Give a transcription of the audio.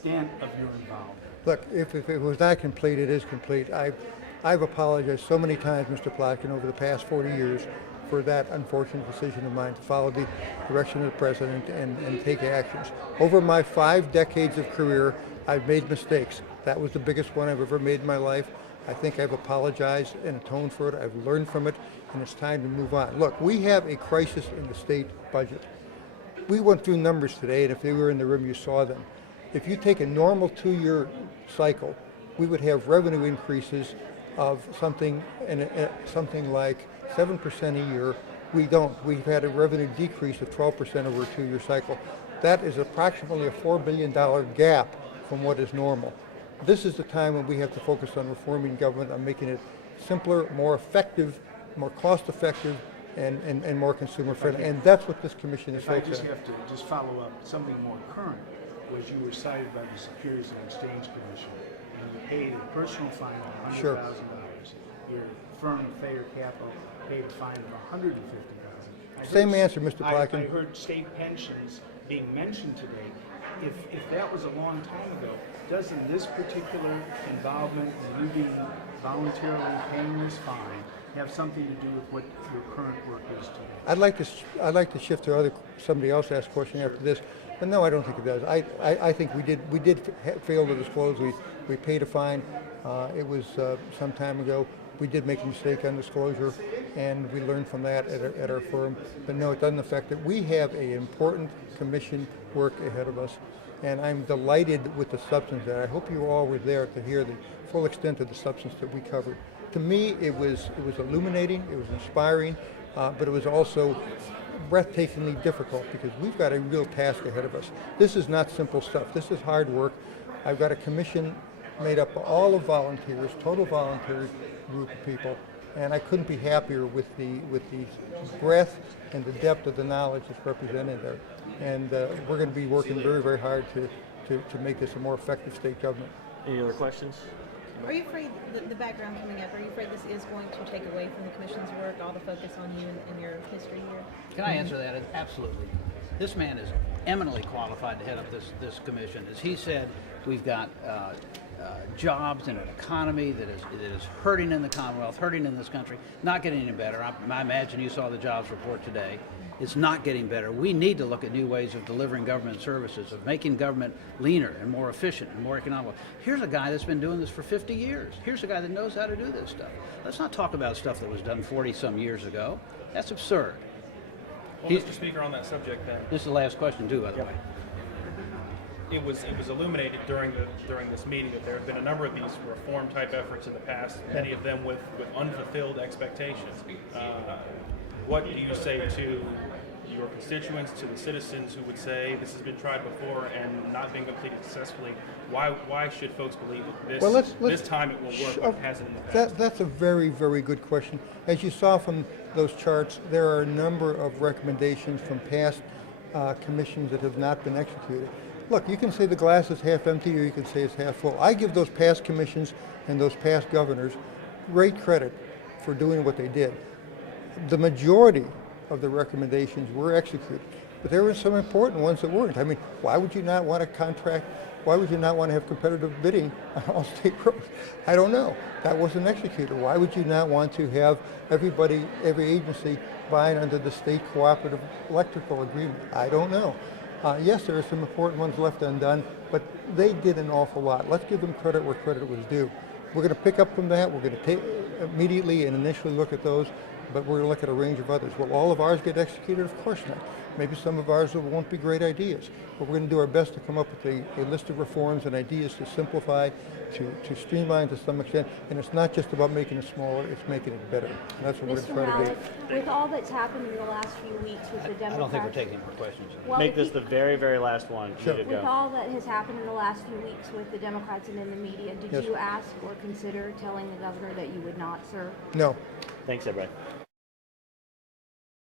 extent of your involvement? Look, if it was not complete, it is complete. I've apologized so many times, Mr. Plotkin, over the past 40 years for that unfortunate decision of mine to follow the direction of the president and take actions. Over my 5 decades of career, I've made mistakes. That was the biggest one I've ever made in my life. I think I've apologized and atoned for it. I've learned from it, and it's time to move on. Look, we have a crisis in the state budget. We went through numbers today, and if they were in the room, you saw them. If you take a normal 2-year cycle, we would have revenue increases of something like 7% a year. We don't. We've had a revenue decrease of 12% over a 2-year cycle. That is approximately a $4 billion gap from what is normal. This is the time when we have to focus on reforming government, on making it simpler, more effective, more cost-effective, and more consumer-friendly. And that's what this commission is focused on. If I just have to just follow up, something more current was you were cited by the Securities and Exchange Commission, and you paid a personal fine of $100,000. Sure. Your firm, Thayer Capital, paid a fine of $150,000. Same answer, Mr. Plotkin. I heard state pensions being mentioned today. If that was a long time ago, doesn't this particular involvement in you being voluntarily paying this fine have something to do with what your current work is today? I'd like to shift to somebody else asked a question after this, but no, I don't think it does. I think we did fail to disclose. We paid a fine. It was some time ago. We did make a mistake on disclosure, and we learned from that at our firm. But no, it doesn't affect it. We have an important commission work ahead of us, and I'm delighted with the substance that I hope you all were there to hear the full extent of the substance that we covered. To me, it was illuminating, it was inspiring, but it was also breathtakingly difficult because we've got a real task ahead of us. This is not simple stuff. This is hard work. I've got a commission made up of all of volunteers, total volunteer group of people, and I couldn't be happier with the breadth and the depth of the knowledge that's represented there. And we're going to be working very, very hard to make this a more effective state government. Any other questions? Are you afraid, the background coming up, are you afraid this is going to take away from the commission's work, all the focus on you and your history here? Can I answer that? Absolutely. This man is eminently qualified to head up this commission. As he said, we've got jobs and an economy that is hurting in the Commonwealth, hurting in this country, not getting any better. I imagine you saw the jobs report today. It's not getting better. We need to look at new ways of delivering government services, of making government leaner and more efficient and more economical. Here's a guy that's been doing this for 50 years. Here's a guy that knows how to do this stuff. Let's not talk about stuff that was done 40-some years ago. That's absurd. Well, Mr. Speaker, on that subject then. This is the last question, too, by the way. It was illuminated during this meeting that there have been a number of these reform type efforts in the past, many of them with unfulfilled expectations. What do you say to your constituents, to the citizens who would say this has been tried before and not being completed successfully? Why should folks believe that this time it will work, but it hasn't in the past? That's a very, very good question. As you saw from those charts, there are a number of recommendations from past commissions that have not been executed. Look, you can say the glass is half empty or you can say it's half full. I give those past commissions and those past governors great credit for doing what they did. The majority of the recommendations were executed, but there were some important ones that weren't. I mean, why would you not want a contract? Why would you not want to have competitive bidding on all state roads? I don't know. That wasn't executed. Why would you not want to have every agency buying under the state cooperative electrical agreement? I don't know. Yes, there are some important ones left undone, but they did an awful lot. Let's give them credit where credit was due. We're going to pick up from that. We're going to take immediately and initially look at those, but we're going to look at a range of others. Will all of ours get executed? Of course not. Maybe some of ours won't be great ideas, but we're going to do our best to come up with a list of reforms and ideas to simplify, to streamline to some extent, and it's not just about making it smaller, it's making it better. And that's what we're going to try to do. With all that's happened in the last few weeks with the Democrats... I don't think we're taking more questions. Well, Make this the very, very last one. Sure. With all that has happened in the last few weeks with the Democrats and in the media, did Yes. you ask or consider telling the governor that you would not serve? No. Thanks, everybody.